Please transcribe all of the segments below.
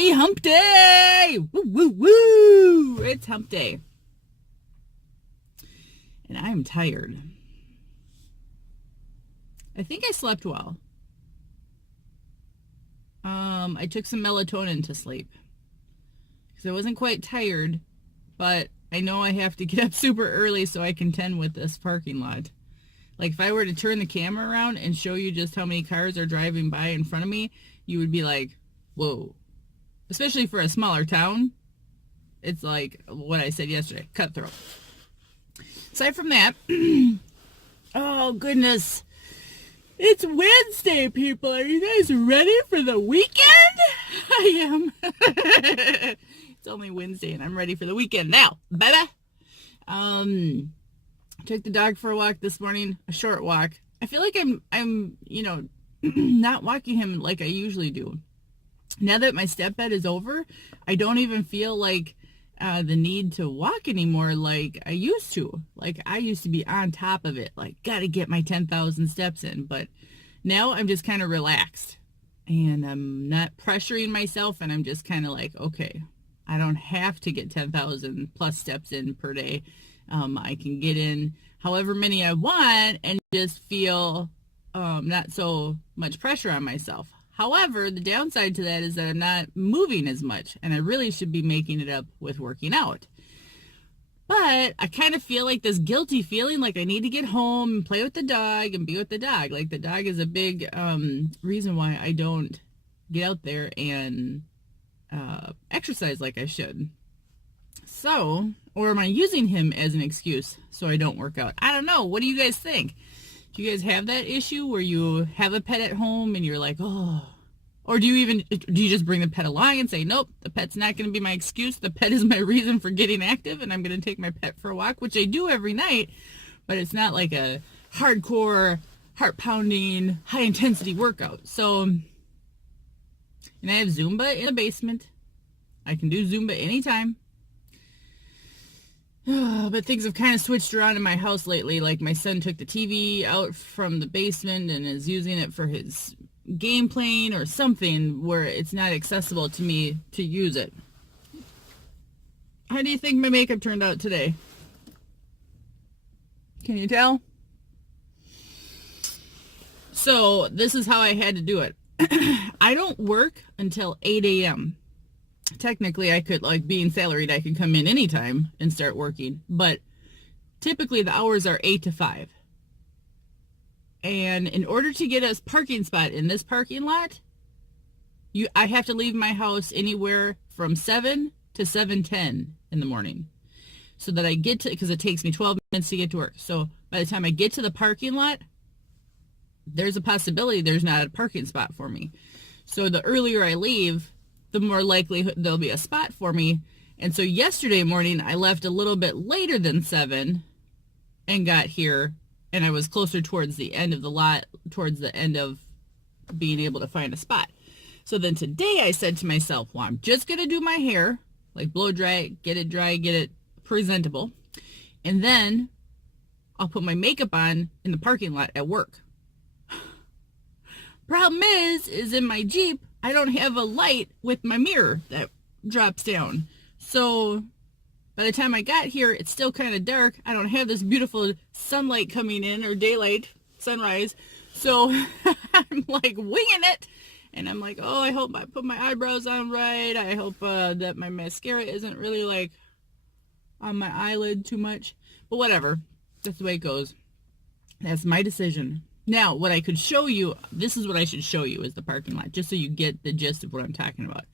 Happy hump day! Woo, woo, woo! It's hump day. And I'm tired. I think I slept well. I took some melatonin to sleep. Because I wasn't quite tired, but I know I have to get up super early so I can contend with this parking lot. Like, if I were to turn the camera around and show you just how many cars are driving by in front of me, you would be like, whoa. Especially for a smaller town, it's like what I said yesterday, cutthroat. Aside from that, oh goodness, it's Wednesday, people. Are you guys ready for the weekend? I am. It's only Wednesday and I'm ready for the weekend now, baby. Took the dog for a walk this morning, a short walk. I feel like I'm not walking him like I usually do. Now that my step bed is over, I don't even feel like the need to walk anymore like I used to. Like, I used to be on top of it, like, gotta get my 10,000 steps in. But now I'm just kind of relaxed. And I'm not pressuring myself, and I'm just kind of like, okay, I don't have to get 10,000 plus steps in per day. I can get in however many I want and just feel not so much pressure on myself. However, the downside to that is that I'm not moving as much, and I really should be making it up with working out. But I kind of feel like this guilty feeling, like I need to get home and play with the dog and be with the dog. Like, the dog is a big reason why I don't get out there and exercise like I should. So, or am I using him as an excuse so I don't work out? I don't know. What do you guys think? Do you guys have that issue where you have a pet at home and you're like, oh, or do you just bring the pet along and say, nope, the pet's not going to be my excuse. The pet is my reason for getting active, and I'm going to take my pet for a walk, which I do every night, but it's not like a hardcore, heart-pounding, high-intensity workout. So, and I have Zumba in the basement. I can do Zumba anytime. But things have kind of switched around in my house lately. Like, my son took the TV out from the basement and is using it for his game playing or something where it's not accessible to me to use it. How do you think my makeup turned out today? Can you tell? So this is how I had to do it. I don't work until 8 a.m. Technically, I could, like, being salaried, I could come in anytime and start working. But typically, the hours are 8 to 5. And in order to get a parking spot in this parking lot, I have to leave my house anywhere from 7 to 7:10 in the morning. So that I get to, because it takes me 12 minutes to get to work. So by the time I get to the parking lot, there's a possibility there's not a parking spot for me. So the earlier I leave, the more likely there'll be a spot for me. And so yesterday morning, I left a little bit later than 7 and got here, and I was closer towards the end of the lot, towards the end of being able to find a spot. So then today I said to myself, well, I'm just going to do my hair, like blow dry it, get it presentable, and then I'll put my makeup on in the parking lot at work. Problem is in my Jeep, I don't have a light with my mirror that drops down. So by the time I got here, it's still kind of dark. I don't have this beautiful sunlight coming in, or daylight, sunrise. So I'm like winging it. And I'm like, oh, I hope I put my eyebrows on right. I hope that my mascara isn't really like on my eyelid too much. But whatever. That's the way it goes. That's my decision. Now, what I could show you, this is what I should show you, is the parking lot, just so you get the gist of what I'm talking about.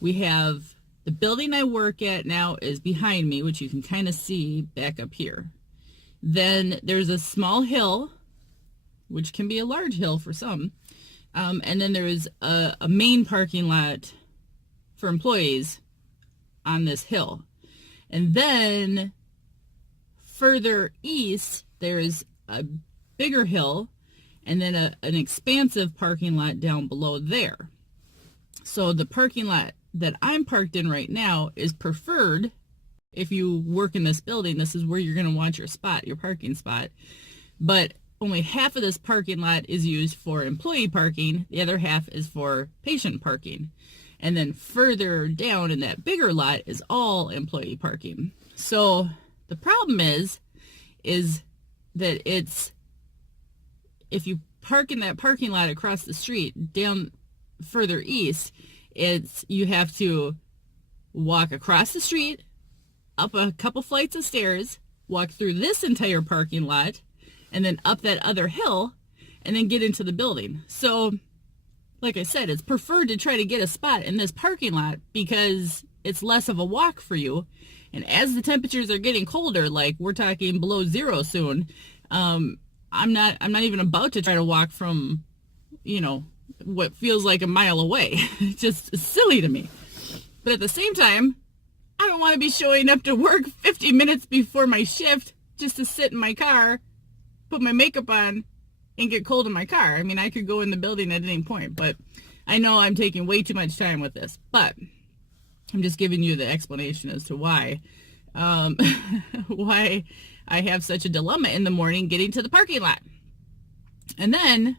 We have the building I work at now is behind me, which you can kind of see back up here. Then there's a small hill, which can be a large hill for some. And then there is a main parking lot for employees on this hill. And then further east, there's a bigger hill, and then an expansive parking lot down below there. So the parking lot that I'm parked in right now is preferred. If you work in this building, this is where you're going to want your spot, your parking spot. But only half of this parking lot is used for employee parking. The other half is for patient parking. And then further down in that bigger lot is all employee parking. So the problem is that if you park in that parking lot across the street down further east, you have to walk across the street, up a couple flights of stairs, walk through this entire parking lot, and then up that other hill, and then get into the building. So, like I said, it's preferred to try to get a spot in this parking lot because it's less of a walk for you. And as the temperatures are getting colder, like we're talking below zero soon, I'm not even about to try to walk from, what feels like a mile away. It's just silly to me. But at the same time, I don't want to be showing up to work 50 minutes before my shift just to sit in my car, put my makeup on, and get cold in my car. I mean, I could go in the building at any point, but I know I'm taking way too much time with this. But I'm just giving you the explanation as to why why I have such a dilemma in the morning getting to the parking lot. And then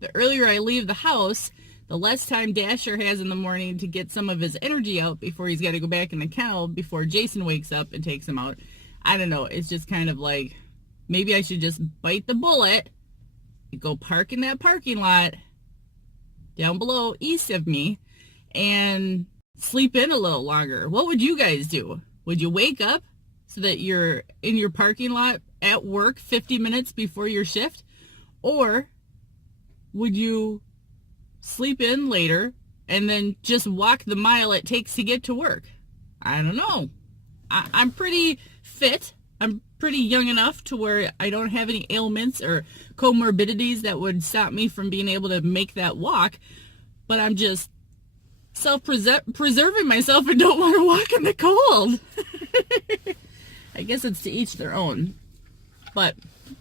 the earlier I leave the house, the less time Dasher has in the morning to get some of his energy out before he's got to go back in the kennel before Jason wakes up and takes him out. I don't know. It's just kind of like, maybe I should just bite the bullet, go park in that parking lot down below east of me, and sleep in a little longer. What would you guys do? Would you wake up so that you're in your parking lot at work 50 minutes before your shift? Or would you sleep in later and then just walk the mile it takes to get to work? I don't know. I'm pretty fit. I'm pretty young enough to where I don't have any ailments or comorbidities that would stop me from being able to make that walk. But I'm just self-preserving myself and don't want to walk in the cold. I guess it's to each their own. But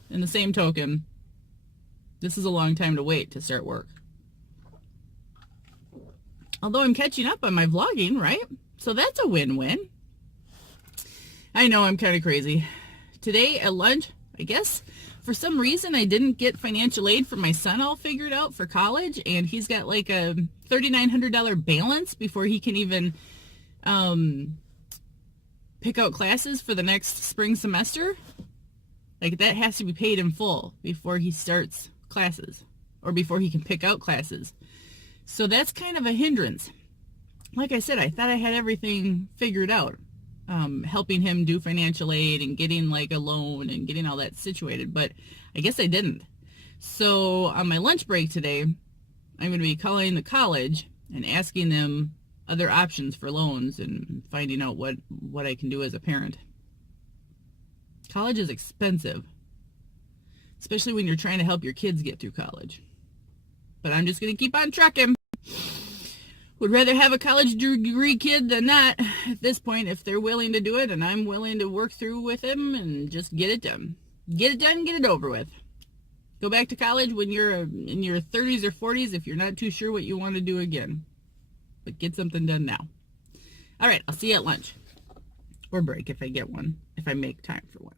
in the same token, this is a long time to wait to start work. Although I'm catching up on my vlogging, right? So that's a win-win. I know I'm kind of crazy. Today at lunch, I guess, for some reason I didn't get financial aid for my son all figured out for college, and he's got like a $3,900 balance before he can even pick out classes for the next spring semester. Like, that has to be paid in full before he starts classes or before he can pick out classes. So that's kind of a hindrance. Like I said, I thought I had everything figured out. Helping him do financial aid and getting like a loan and getting all that situated, but I guess I didn't. So on my lunch break today, I'm going to be calling the college and asking them other options for loans and finding out what I can do as a parent. College is expensive, especially when you're trying to help your kids get through college. But I'm just going to keep on trucking. Would rather have a college degree kid than not at this point, if they're willing to do it, and I'm willing to work through with him and just get it done. Get it done, get it over with. Go back to college when you're in your 30s or 40s if you're not too sure what you want to do again. But get something done now. All right, I'll see you at lunch. Or break if I get one, if I make time for one.